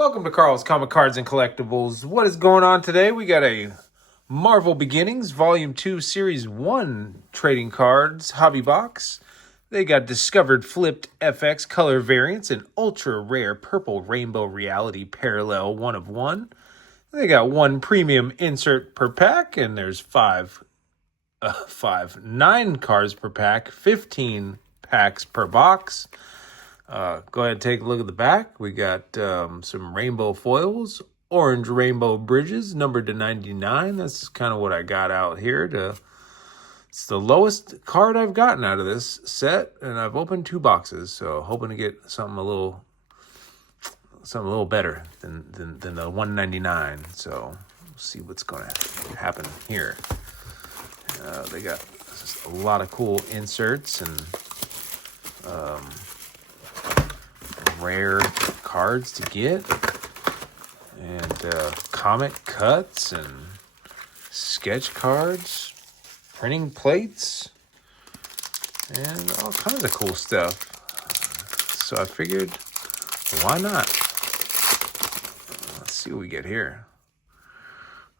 Welcome to Carl's Comic Cards and Collectibles. What is going on today? We got a Marvel Beginnings Volume 2 Series 1 trading cards hobby box. They got Discovered Flipped FX color variants and ultra rare purple rainbow reality parallel 1 of 1. They got one premium insert per pack, and there's 9 cards per pack, 15 packs per box. Go ahead and take a look at the back. We got some rainbow foils, orange rainbow bridges, numbered to 99. That's kind of what I got out here. It's the lowest card I've gotten out of this set, and I've opened 2 boxes, so hoping to get something a little better than the 199. So we'll see what's going to happen here. They got a lot of cool inserts and rare cards to get, and comic cuts and sketch cards, printing plates, and all kinds of cool stuff. So I figured, why not? Let's see what we get here.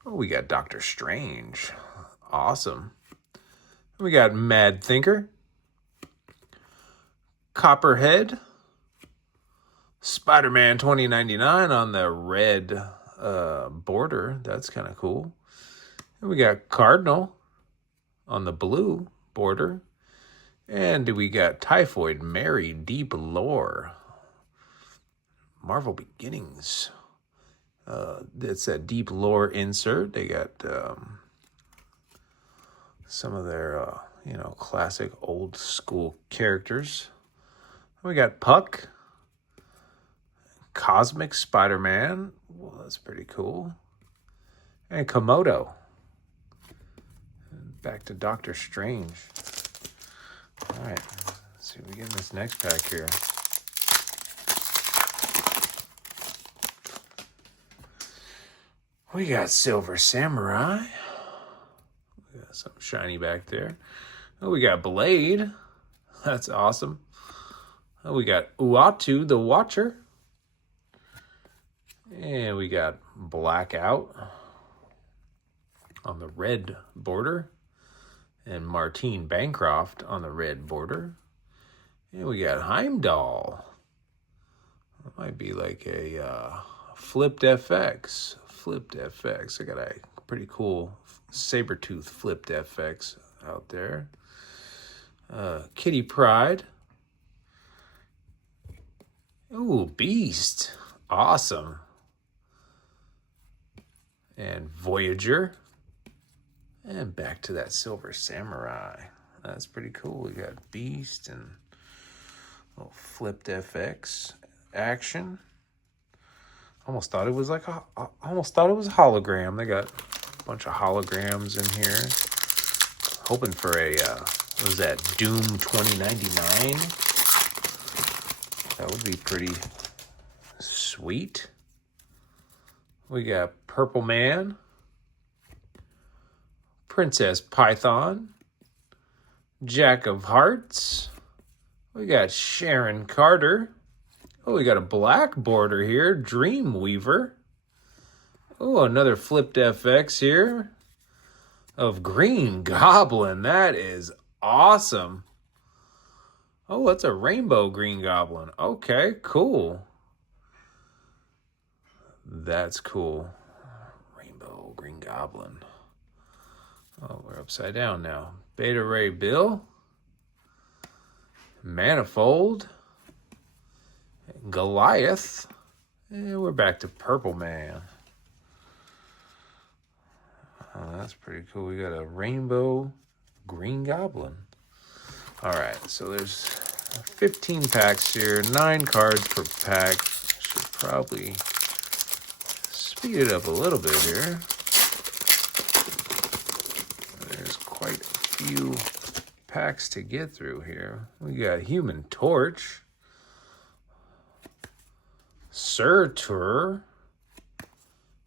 Oh, we got Doctor Strange. Awesome. We got Mad Thinker, Copperhead, Spider-Man 2099 on the red border. That's kind of cool. And we got Cardinal on the blue border. And we got Typhoid Mary Deep Lore. Marvel Beginnings. It's a Deep Lore insert. They got some of their, classic old school characters. We got Puck, Cosmic Spider-Man. Well, that's pretty cool. And Komodo. And back to Doctor Strange. All right, let's see what we get in this next pack here. We got Silver Samurai. We got something shiny back there. Oh, we got Blade. That's awesome. Oh, we got Uatu the Watcher. And we got Blackout on the red border. And Martine Bancroft on the red border. And we got Heimdall. That might be like a flipped FX. Flipped FX. I got a pretty cool Sabretooth flipped FX out there. Kitty Pryde. Ooh, Beast. Awesome. And Voyager. And back to that Silver Samurai. That's pretty cool. We got Beast and a little flipped FX action. Almost thought it was like a hologram. They got a bunch of holograms in here. Hoping for a what was that, Doom 2099? That would be pretty sweet. We got Purple Man, Princess Python, Jack of Hearts. We got Sharon Carter. Oh, we got a black border here, Dreamweaver. Oh, another flipped FX here of Green Goblin. That is awesome. Oh, that's a rainbow Green Goblin. Okay, cool. That's cool. Rainbow Green Goblin. Oh, we're upside down now. Beta Ray Bill. Manifold. Goliath. And we're back to Purple Man. Oh, that's pretty cool. We got a rainbow Green Goblin. All right, so there's 15 packs here, 9 cards per pack. Should probably speed it up a little bit here. There's quite a few packs to get through here. We got Human Torch, Surtur.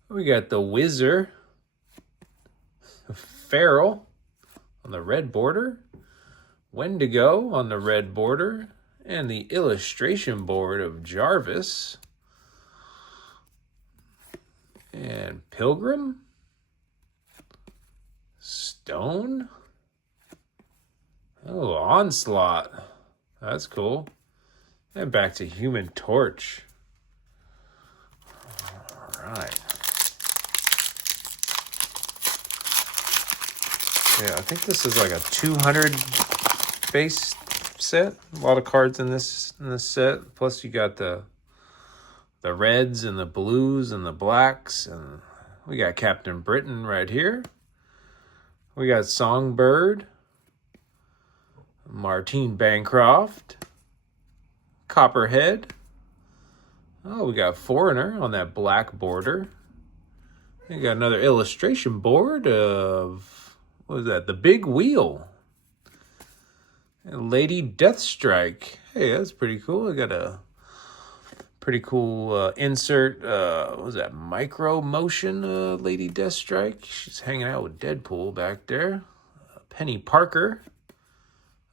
We got the Wizard, Feral on the red border, Wendigo on the red border, and the illustration board of Jarvis. And Pilgrim. Stone. Oh, Onslaught. That's cool. And back to Human Torch. All right. Yeah, I think this is like a 200 base set. A lot of cards in this set. Plus you got the reds and the blues and the blacks, and we got Captain Britain right here. We got Songbird, Martine Bancroft, Copperhead. Oh, we got Foreigner on that black border. We got another illustration board of, what is that? The Big Wheel. And Lady Deathstrike. Hey, that's pretty cool. I got a pretty cool insert. What was that? Micro Motion Lady Deathstrike. She's hanging out with Deadpool back there. Penny Parker.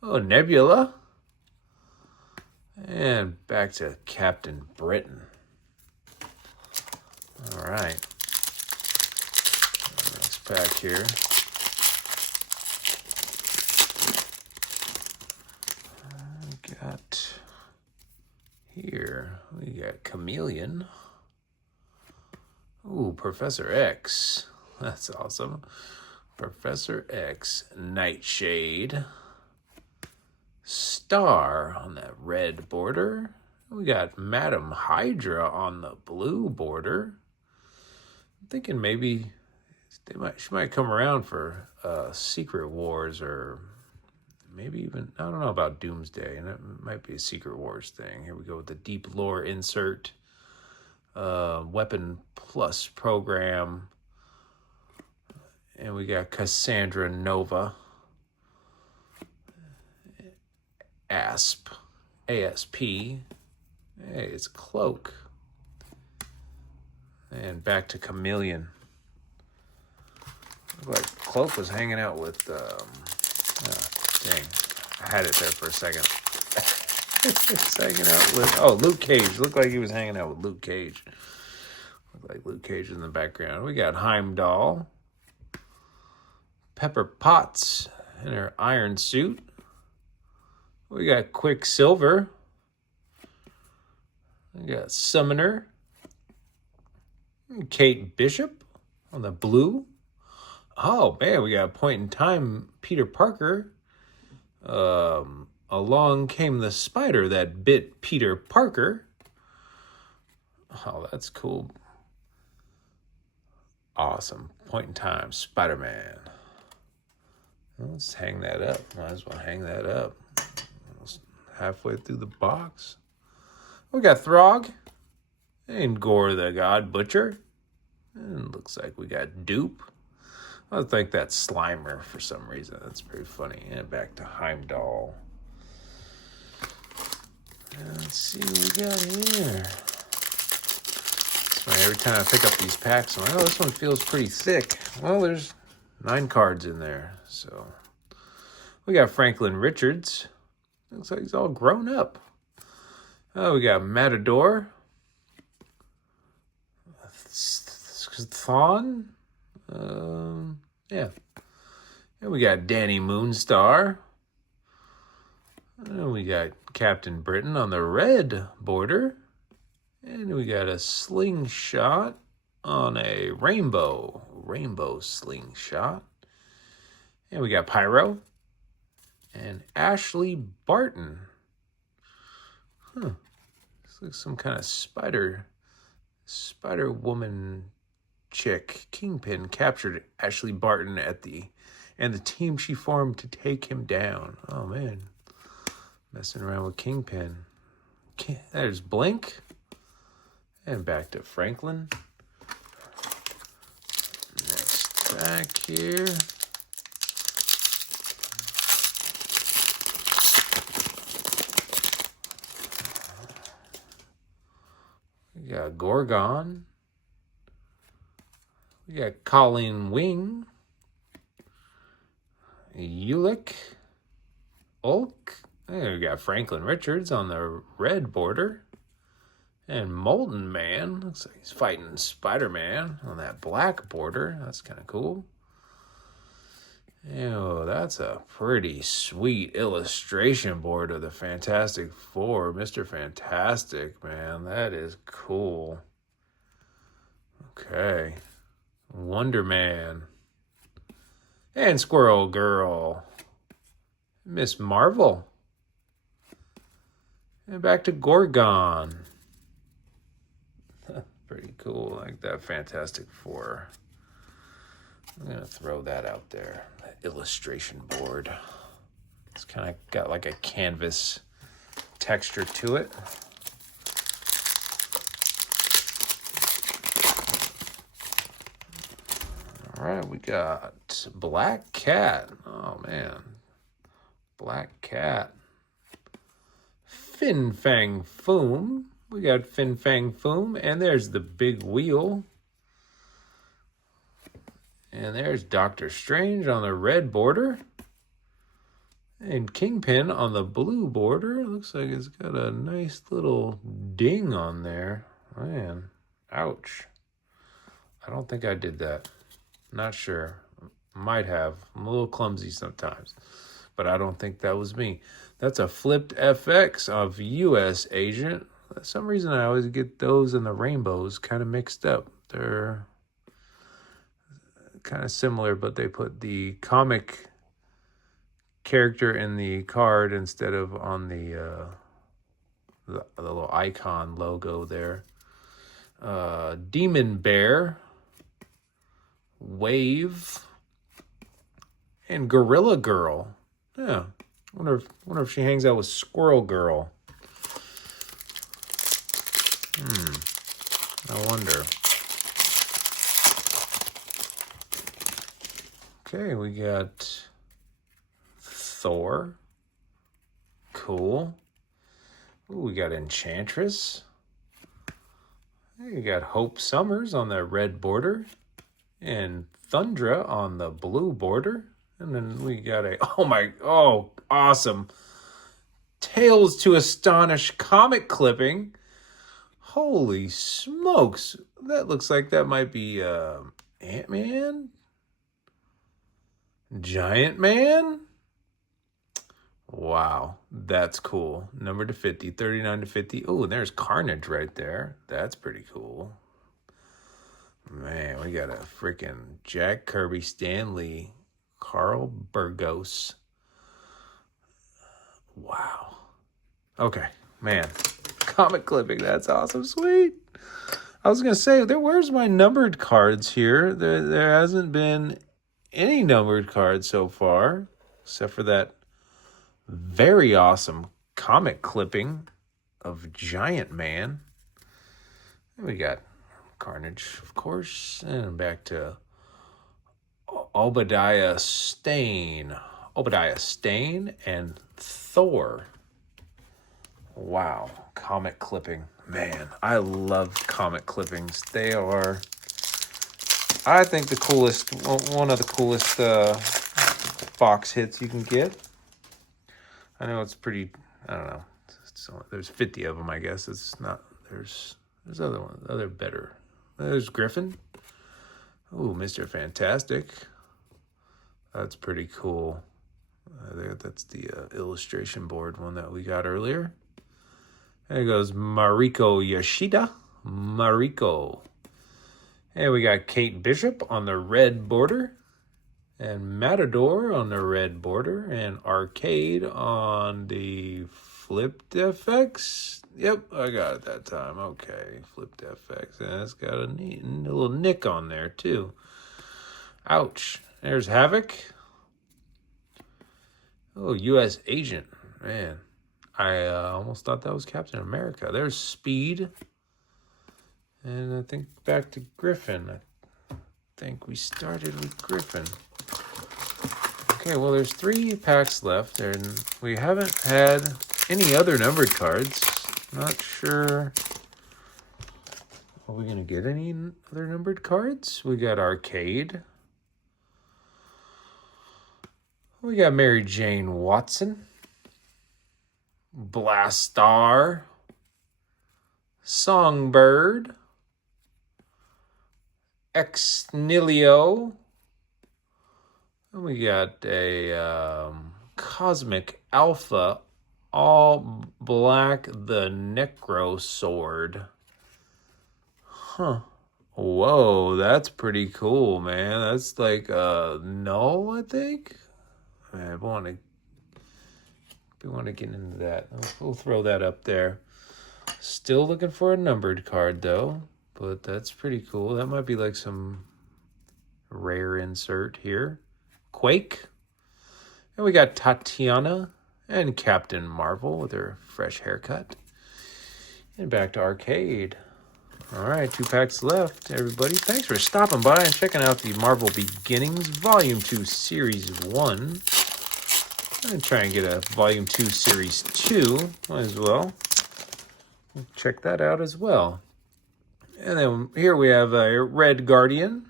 Oh, Nebula. And back to Captain Britain. All right. Next pack here. We got Chameleon. Ooh, Professor X. That's awesome. Professor X, Nightshade. Star on that red border. We got Madam Hydra on the blue border. I'm thinking maybe she might come around for Secret Wars, or maybe even, I don't know about Doomsday, and it might be a Secret Wars thing. Here we go with the Deep Lore insert. Weapon Plus program. And we got Cassandra Nova. ASP. Hey, it's Cloak. And back to Chameleon. Looked like Cloak was hanging out with, dang, I had it there for a second. He's hanging out with, Luke Cage. Looked like he was hanging out with Luke Cage. Looked like Luke Cage in the background. We got Heimdall. Pepper Potts in her iron suit. We got Quicksilver. We got Summoner. Kate Bishop on the blue. Oh, man, we got Point in Time Peter Parker. Along came the spider that bit Peter Parker. Oh, that's cool. Awesome. Point in Time Spider-Man. Let's hang that up. Might as well hang that up. Halfway through the box. We got Throg and Gore the God Butcher. And looks like we got Dupe. I think that's Slimer for some reason. That's pretty funny. And back to Heimdall. Let's see what we got here. So every time I pick up these packs, I'm like, oh, this one feels pretty thick. Well, there's 9 cards in there. So we got Franklin Richards. Looks like he's all grown up. Oh, we got Matador. Thawne. Yeah. And we got Danny Moonstar. And we got Captain Britain on the red border. And we got a slingshot on a rainbow slingshot. And we got Pyro and Ashley Barton. This looks some kind of Spider Woman chick. Kingpin captured Ashley Barton and the team she formed to take him down. Oh man, messing around with Kingpin. There's Blink, and back to Franklin. Next back here. We got Gorgon. We got Colleen Wing. Ulick. Ulk. And we got Franklin Richards on the red border. And Molten Man, looks like he's fighting Spider-Man on that black border. That's kind of cool. Ew, that's a pretty sweet illustration board of the Fantastic Four. Mr. Fantastic, man. That is cool. Okay. Wonder Man. And Squirrel Girl. Miss Marvel. And back to Gorgon. Pretty cool, like that Fantastic Four. I'm going to throw that out there. That illustration board. It's kind of got like a canvas texture to it. All right, we got Black Cat. Oh, man. Black Cat. Fin Fang Foom. We got Fin Fang Foom, and there's the big wheel. And there's Doctor Strange on the red border. And Kingpin on the blue border. Looks like it's got a nice little ding on there. Man, ouch. I don't think I did that. Not sure. Might have. I'm a little clumsy sometimes. But I don't think that was me. That's a flipped FX of U.S. Agent. For some reason, I always get those and the rainbows kind of mixed up. They're kind of similar, but they put the comic character in the card instead of on the little icon logo there. Demon Bear, Wave, and Gorilla Girl. Yeah, wonder if she hangs out with Squirrel Girl. I wonder. Okay, we got Thor. Cool. Ooh, we got Enchantress. We got Hope Summers on the red border. And Thundra on the blue border. And then we got awesome. Tales to Astonish comic clipping. Holy smokes. That looks like that might be Ant-Man? Giant Man? Wow, that's cool. Number to 50, 39 to 50. Oh, and there's Carnage right there. That's pretty cool. Man, we got a freaking Jack Kirby, Stan Lee, Carl Burgos. Wow. Okay, man. Comic clipping, that's awesome. Sweet. I was going to say, where's my numbered cards here? There hasn't been any numbered cards so far, except for that very awesome comic clipping of Giant Man. And we got Carnage, of course, and back to Obadiah Stane and Thor. Wow, comic clipping. Man, I love comic clippings. They are, I think, the coolest, one of the coolest box hits you can get. I know it's pretty, I don't know. There's 50 of them, I guess. It's not, there's other ones, other better. There's Griffin. Ooh, Mr. Fantastic. That's pretty cool. That's the illustration board one that we got earlier. There goes Mariko Yoshida. Mariko. And we got Kate Bishop on the red border. And Matador on the red border. And Arcade on the flipped FX. Yep, I got it that time. Okay, flipped FX. And it's got a neat little nick on there, too. Ouch. There's Havoc. Oh, U.S. Agent. Man, I almost thought that was Captain America. There's Speed. And I think back to Griffin. I think we started with Griffin. Okay, well, there's 3 packs left. And we haven't had any other numbered cards. Not sure. Are we going to get any other numbered cards? We got Arcade. We got Mary Jane Watson. Blastar. Songbird, Ex Nihilo, and we got a Cosmic Alpha, all black, the Necro Sword. Huh. Whoa, that's pretty cool, man. That's like null, I think. Man, we want to get into that. We'll throw that up there. Still looking for a numbered card though, but that's pretty cool. That might be like some rare insert here. Quake. And we got Tatiana and Captain Marvel with her fresh haircut. And back to arcade. All right, 2 packs left, everybody. Thanks for stopping by and checking out the Marvel Beginnings Volume 2 Series 1. I'm going to try and get a Volume 2 Series 2 as well. Check that out as well. And then here we have a Red Guardian.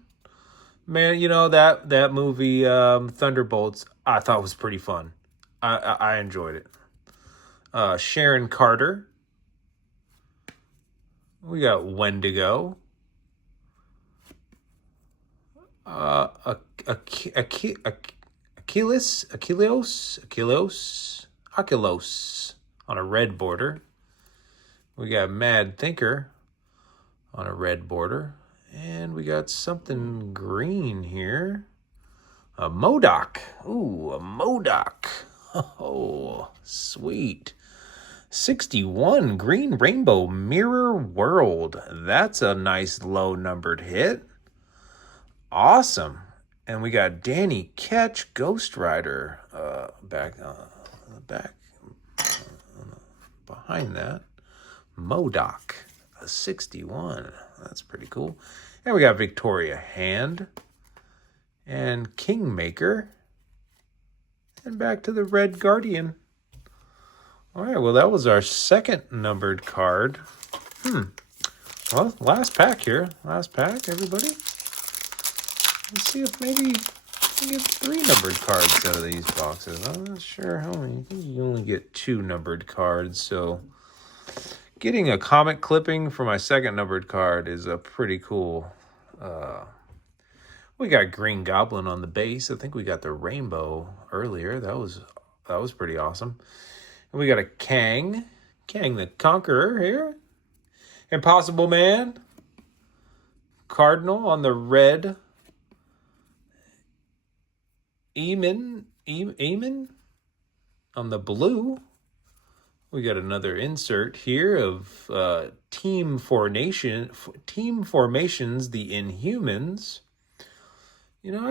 Man, you know, that movie, Thunderbolts, I thought was pretty fun. I enjoyed it. Sharon Carter. We got Wendigo. Achilles on a red border. We got Mad Thinker on a red border. And we got something green here. A MODOK. Ooh, a MODOK. Oh, sweet. 61 Green Rainbow Mirror World. That's a nice low numbered hit. Awesome. And we got Danny Ketch, Ghost Rider, back behind that. MODOK, a 61. That's pretty cool. And we got Victoria Hand and Kingmaker. And back to the Red Guardian. All right, well, that was our second numbered card. Well, last pack here. Last pack, everybody. Let's see if maybe we get 3 numbered cards out of these boxes. I'm not sure how many. I think you only get 2 numbered cards, so getting a comic clipping for my second numbered card is a pretty cool. We got Green Goblin on the base. I think we got the rainbow earlier. That was pretty awesome. And we got a Kang the Conqueror here. Impossible Man. Cardinal on the red. Eamon on the blue. We got another insert here of Team Formations, the Inhumans. You know,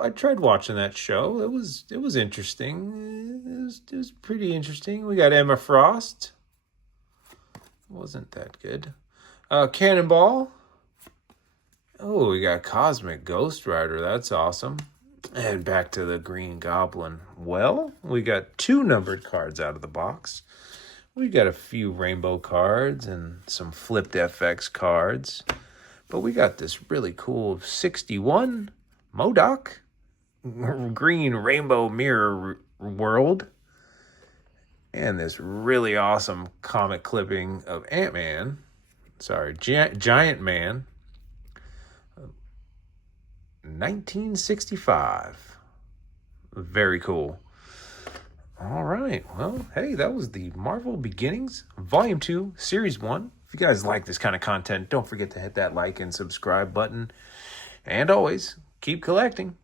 I tried watching that show. It was interesting. It was pretty interesting. We got Emma Frost. Wasn't that good. Cannonball. Oh, we got Cosmic Ghost Rider. That's awesome. And back to the Green Goblin. Well, we got 2 numbered cards out of the box. We got a few rainbow cards and some flipped FX cards. But we got this really cool 61 MODOK, Green Rainbow Mirror World, and this really awesome comic clipping of Ant-Man. Sorry, Giant Man. 1965. Very cool. All right. Well, hey, that was the Marvel Beginnings Volume 2, Series 1. If you guys like this kind of content, don't forget to hit that like and subscribe button. And always, keep collecting.